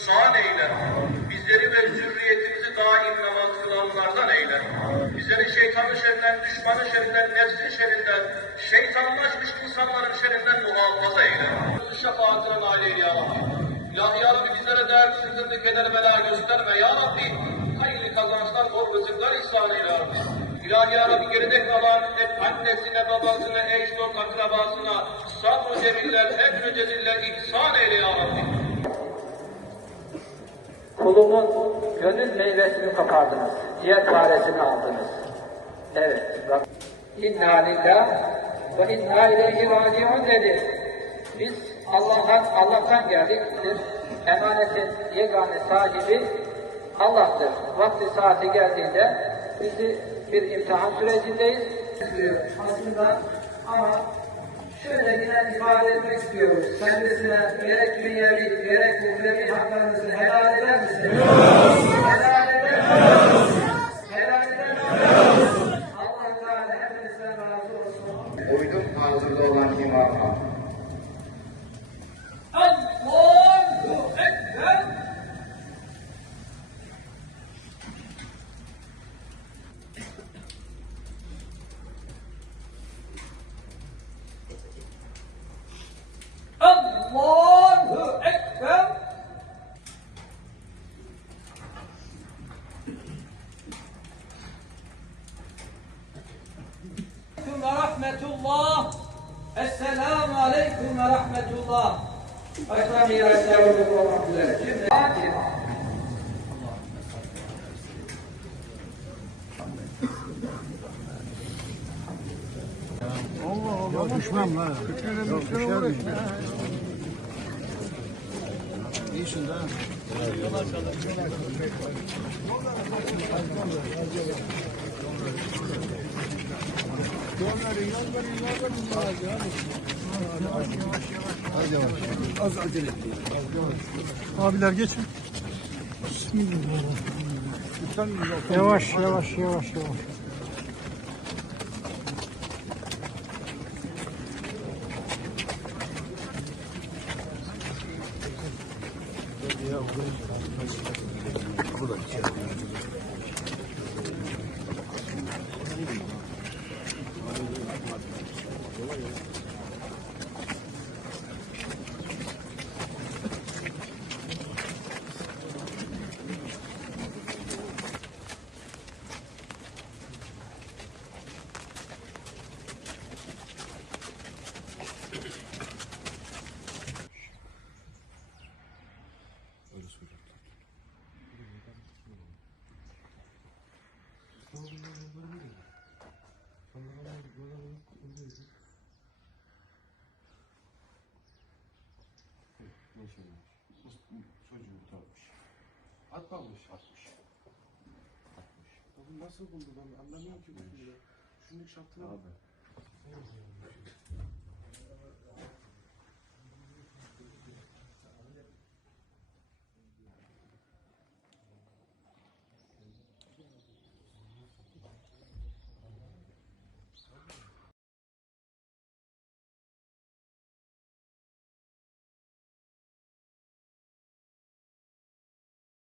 ihsan eyle. Bizleri ve zürriyetimizi daim namaz kılanlardan eyle. Bizleri şeytanın şerrinden, düşmanın şerrinden, nefsin şerrinden, şeytanlaşmış insanların şerrinden muhafaza eyle. Şefaatine nail ya Rabbi. İlahi ya Rabbi bizlere dert, sıkıntı, keder, bela gösterme ya Rabbi. Hayırlı kazançlar, bol rızıklar ihsan eyle ya Rabbi. İlahi ya Rabbi geride kalan hep annesine, babasına, eş, dost, akrabasına, sabr-ı cemiller, emr-ü ceziller ihsan eyle ya Rabbi. Kulumun gönül meyvesini kopardınız. Ciğer faresini aldınız. Evet. İnna lillah ve inna ileyhi raciun dedi. Biz Allah'tan, Allah'tan geldiktir. Emanetin yegane sahibi Allah'tır. Vakti saati geldiğinde bizi bir imtihan sürecindeyiz. Aslında ama şöyle yine ifade etmek istiyoruz. Kendisine gerek dünyevi, gerek uhrevi haklarınızı helal eder misiniz? الله أكبر الله أكبر ثم رحمة الله aleyküm ve rahmetullah. Başka miraslar olmak üzere. Şimdi Fatiha. Ya düşmem lan. İyisin de. Hadi yavaş. Az acele et. Abiler geçin. Bismillahirrahmanirrahim. Yavaş, yavaş, yavaş, yavaş. Çocuğu tutmuş. Atmamış. Atmış. Atmış. Oğlum nasıl buldu ben anlamıyorum ki bu. Şunun şartına bak.